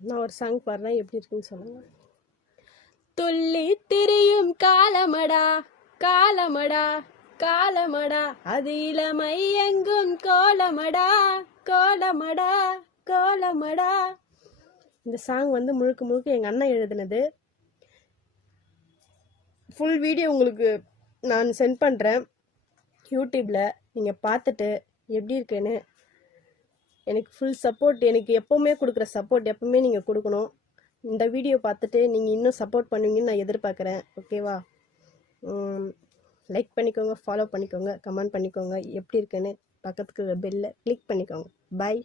நான் ஒரு சாங் பாடுறேன், எப்படி இருக்குன்னு சொல்லுங்க. துள்ளி திரியும் காலமடா காலமடா காலமடா, அது இளமை எங்கும் கோலமடா கோலமடா கோலமடா. இந்த சாங் வந்து முழுக்க முழுக்க எங்கள் அண்ணன் எழுதினது. ஃபுல் வீடியோ உங்களுக்கு நான் சென்ட் பண்ணுறேன் யூடியூப்பில். நீங்கள் பார்த்துட்டு எப்படி இருக்குன்னு எனக்கு ஃபுல் சப்போர்ட், எனக்கு எப்போவுமே கொடுக்குற சப்போர்ட் எப்போவுமே நீங்கள் கொடுக்கணும். இந்த வீடியோ பார்த்துட்டு நீங்கள் இன்னும் சப்போர்ட் பண்ணுவீங்கன்னு நான் எதிர்பார்க்குறேன். ஓகேவா? லைக் பண்ணிக்கோங்க, ஃபாலோ பண்ணிக்கோங்க, கமெண்ட் பண்ணிக்கோங்க. எப்படி இருக்குன்னு பக்கத்துக்கு பெல்லை கிளிக் பண்ணிக்கோங்க. பாய்.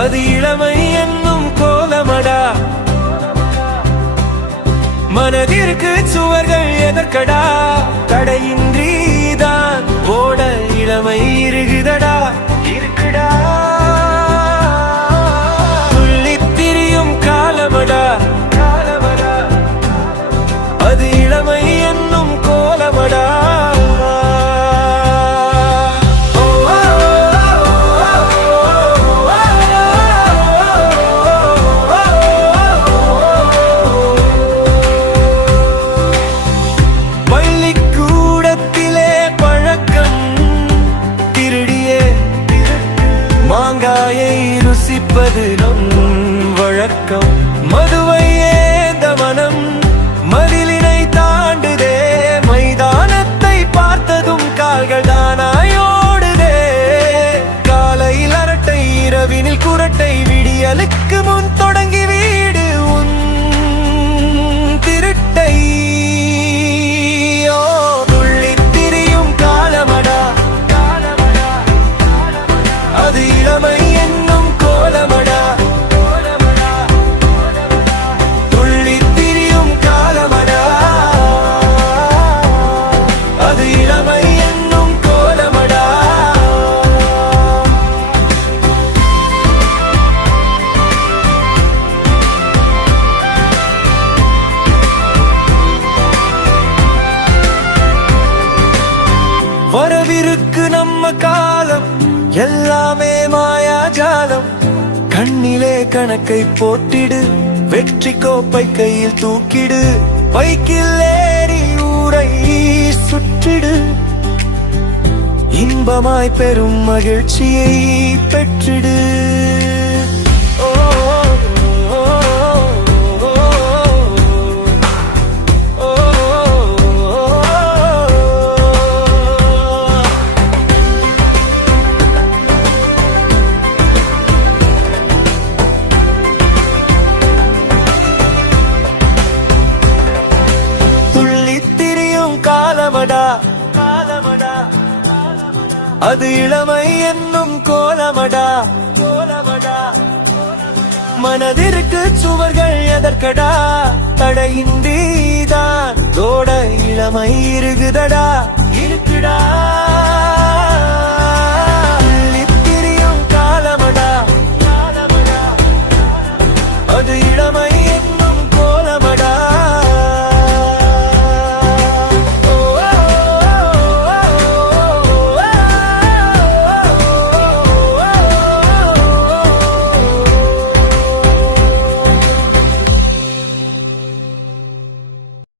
அது இளமை என்னும் கோலமடா, மனதிற்கு சுவர்கள் எதற்கடா, தடையின்றிதான் ஓட இளமை இருக்குதடா இருக்குடா. துள்ளித் திரியும் காலமடா காலமடா, அது இளமை என்னும் கோலமடா. மாங்காயை ருசிப்பது நம் வழக்கம், மதுவை ஏந்த மனம் மதிலினை தாண்டுதே, மைதானத்தை பார்த்ததும் கால்கள் தானாயோடுதே. காலையில் அரட்டை, இரவினில் குரட்டை, விடியலுக்கு முன் தொடங்கி வீடு உன் திருட்டை. அது இளமை என்னும் கோலமடா, துள்ளி திரியும் காலமடா, அது இளமை என்னும் கோலமடா. வரவிருக்கு நம்ம காலம், எல்லாமே மாயாஜாலம். கண்ணிலே கணக்கை போட்டிடு, வெற்றி கோப்பை கையில் தூக்கிடு, பைக்கில் ஏறி ஊரை சுற்றிடு, இன்பமாய் பெரும் மகிழ்ச்சியை பெற்றிடு. காலமடா காலமடா, அது இளமை என்னும் கோலமடா கோலமடா. மனதிற்கு சுவர்கள் எதற்கடா, தடையின்றிதான் ஓட இளமை இருக்குதடா இருக்குடா.